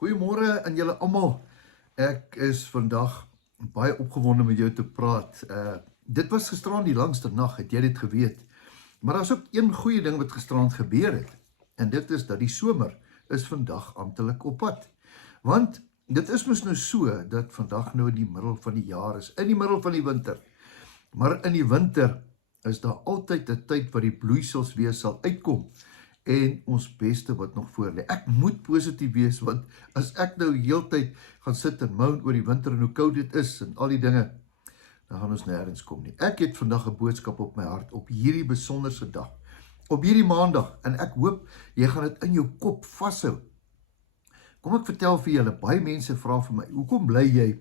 Goeiemôre aan julle almal. Ek is vandag baie opgewonde met jou te praat. Dit was gisterand die langste nag, het jy dit geweet? Maar daar's ook een goeie ding wat gisterand gebeur het. En dit is dat die somer is vandag amptelik op pad. Want dit is mos nou so dat vandag nou in die middel van die jaar is, in die middel van die winter. Maar in die winter is daar altyd 'n tyd wat die bloeisels weer sal uitkom. En ons beste wat nog voor lê. Ek moet positief wees, want as ek nou heeltyd gaan sit en moan oor die winter en hoe koud dit is en al die dinge, dan gaan ons nêrens kom nie. Ek het vandag 'n boodskap op my hart op hierdie besonderse dag, op hierdie maandag, en ek hoop jy gaan dit in jou kop vashou. Kom ek vertel vir julle, baie mense vra vir my, hoekom bly jy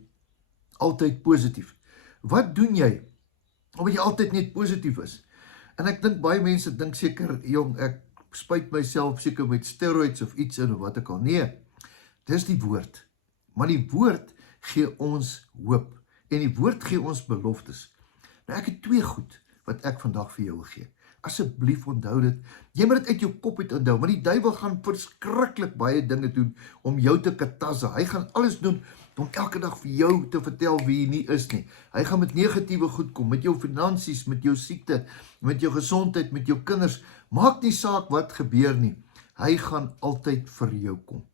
altyd positief? Wat doen jy omdat jy altyd net positief is? En ek dink baie mense dink seker, jong, ek spuit myself seker met steroids of iets in of wat ek al. Nee, dis die woord. Maar die woord gee ons hoop. En die woord gee ons beloftes. Nou ek het twee goed wat ek vandag vir jou wil gee. Asseblief onthou dit. Jy moet dit uit jou kop uit onthou, want die duiwel gaan verskriklik baie dinge doen om jou te katasse. Hy gaan alles doen om elke dag vir jou te vertel wie jy nie is nie. Hy gaan met negatiewe goed kom, met jou finansies, met jou siekte, met jou gesondheid, met jou kinders. Maak nie saak wat gebeur nie. Hy gaan altyd vir jou kom.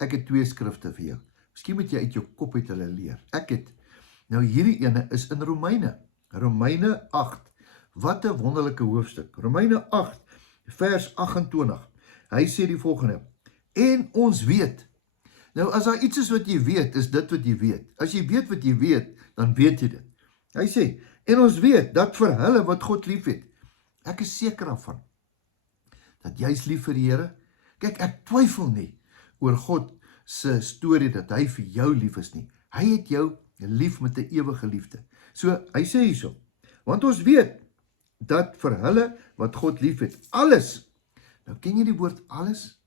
Ek het twee skrifte vir jou. Miskien moet jy uit jou kop uit hulle leer. Nou hierdie ene is in Romeine. Romeine 8. Wat 'n wonderlike hoofstuk. Romeine 8 vers 28. Hy sê die volgende: En ons weet. Nou as daar iets is wat jy weet, is dit wat jy weet. As jy weet wat jy weet, dan weet jy dit. Hy sê, en ons weet dat vir hulle wat God liefhet. Ek is seker daarvan dat jy is lief vir die Here. Kyk, ek twyfel nie oor God se storie dat hy vir jou lief is nie. Hy het jou lief met 'n ewige liefde. So, hy sê hierso, want ons weet dat vir hulle wat God liefhet, alles, nou ken jy die woord alles?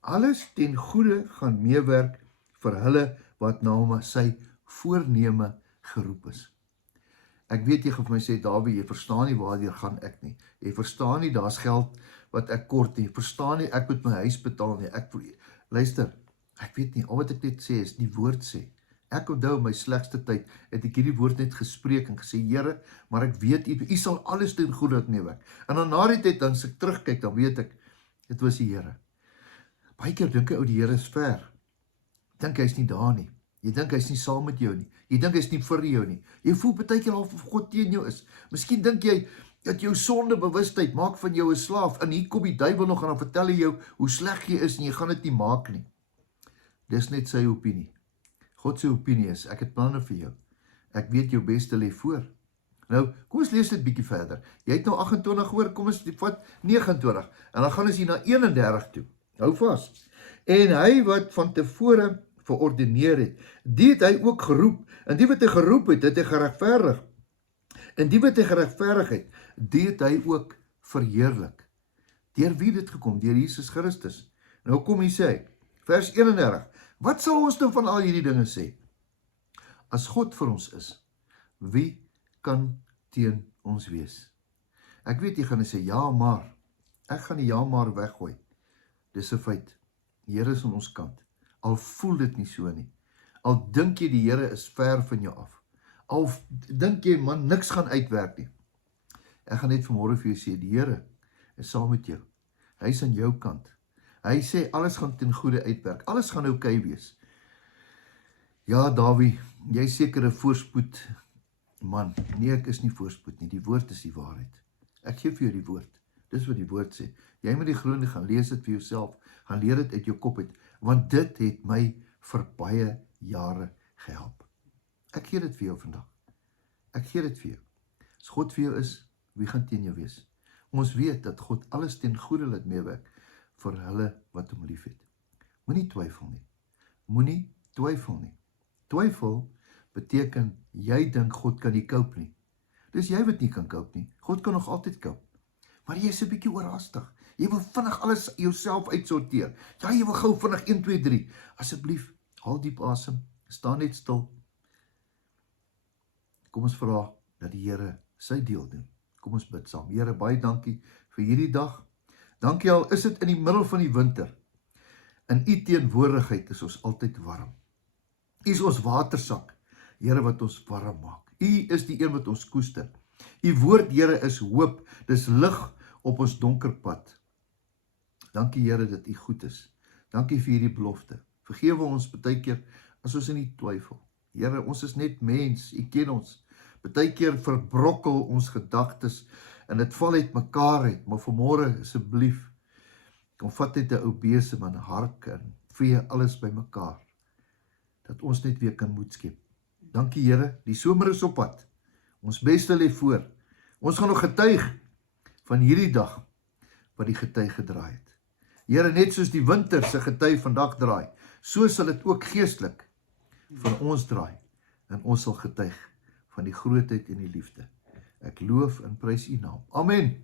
Alles ten goeie gaan meewerk vir hulle wat na sy voorneme geroep is. Ek weet jy gaan vir my sê, Dawie, jy verstaan nie waardeur gaan ek nie. Jy verstaan nie, daar's geld wat ek kort nie. Jy verstaan nie, ek moet my huis betaal nie. Luister, ek weet nie, al wat ek net sê is die woord sê. Ek onthou my slegste tyd, het ek hierdie woord net gespreek en gesê, Here, maar ek weet, u sal alles ten goeie laat meewerk. En dan na die tyd, dan as ek terugkyk, dan weet ek, dit was die Here. Baie keer dink jy, die Here is ver. Dink hy's nie daar nie. Jy dink hy's nie saam met jou nie. Jy dink hy's nie vir jou nie. Jy voel baie keer al of God teen jou is. Miskien dink jy dat jou sondebewustheid maak van jou 'n slaaf, en hier kom die duiwel nog en dan vertel hy jou hoe sleg jy is en jy gaan dit nie maak nie. Dis net sy opinie. God se opinie is, ek het planne vir jou. Ek weet jou beste lê voor. Nou, kom ons lees dit bietjie verder. Jy het nou 28 gehoor, kom ons vat 29. En dan gaan ons hier na 31 toe. Hou vas. En hy wat van tevore verordeneer het, die het hy ook geroep. En die wat hy geroep het, het hy geregverdig. En die wat hy geregverdig het, die het hy ook verheerlik. Deur wie dit gekom? Deur Jesus Christus. Nou kom hy sê, vers 31. Wat sal ons nou van al hierdie dinge sê? As God vir ons is, wie kan teen ons wees? Ek weet jy gaan sê, ja maar. Ek gaan die ja maar weggooi. Dis 'n feit. Die Here is aan ons kant. Al voel dit nie so nie. Al dink jy die Here is ver van jou af. Al dink jy, man, niks gaan uitwerk nie. Ek gaan net vanmôre vir jou sê, die Here is saam met jou. Hy is aan jou kant. Hy sê, alles gaan ten goeie uitwerk. Alles gaan oukei wees. Ja, Dawie, jy is seker 'n voorspoed man. Nee, ek is nie voorspoed nie. Die woord is die waarheid. Ek gee vir jou die woord. Dis wat die woord sê. Jy moet die gronde gaan lees dit vir jouself. Gaan leer dit uit jou kop uit. Want dit het my vir baie jare gehelp. Ek gee dit vir jou vandag. Ek gee dit vir jou. As God vir jou is, wie gaan teen jou wees? Ons weet dat God alles ten goeie laat meewerk vir hulle wat hom liefhet. Moenie twyfel nie. Moenie twyfel nie. Twyfel beteken, jy dink God kan nie koop nie. Dis jy wat nie kan koop nie. God kan nog altyd koop. Maar jy is 'n bietjie oorhaastig. Jy wil vinnig alles jouself uitsorteer. Ja, jy wil gou vinnig 1, 2, 3. Asseblief, haal diep asem. Staan net stil. Kom ons vra dat die Here sy deel doen. Kom ons bid saam. Here, baie dankie vir hierdie dag. Dankie al is dit in die middel van die winter. In u teenwoordigheid is ons altyd warm. U is ons watersak, Here, wat ons warm maak. U is die een wat ons koester. U woord, Here, is hoop, dis lig op ons donker pad. Dankie, Here, dat u goed is. Dankie vir hierdie belofte. Vergewe ons baie keer as ons in die twyfel. Here, ons is net mens, u ken ons. Baie keer verbrokkel ons gedagtes en dit val uit mekaar uit, maar vanmôre asseblief, kom vat net 'n ou besem en 'n hark en vee alles by mekaar, dat ons net weer kan moed skep. Dankie, Here, die somer is op pad. Ons beste lê voor. Ons gaan nog getuig van hierdie dag wat die getuig gedraai het. Here, net soos die winter se getuig vandag draai, so sal dit ook geestelik vir ons draai en ons sal getuig van die grootheid en die liefde. Ek loof en prys u naam. Amen.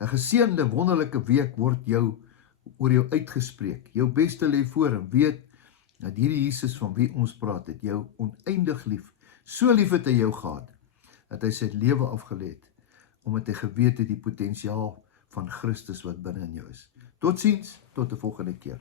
'n Geseënde wonderlike week word oor jou uitgespreek. Jou beste lê voor en weet dat hierdie Jesus van wie ons praat het jou oneindig lief. So lief het hy jou gehad dat hy sy lewe afgelê het omdat hy geweet het die potensiaal van Christus wat binne in jou is. Totsiens, tot 'n volgende keer.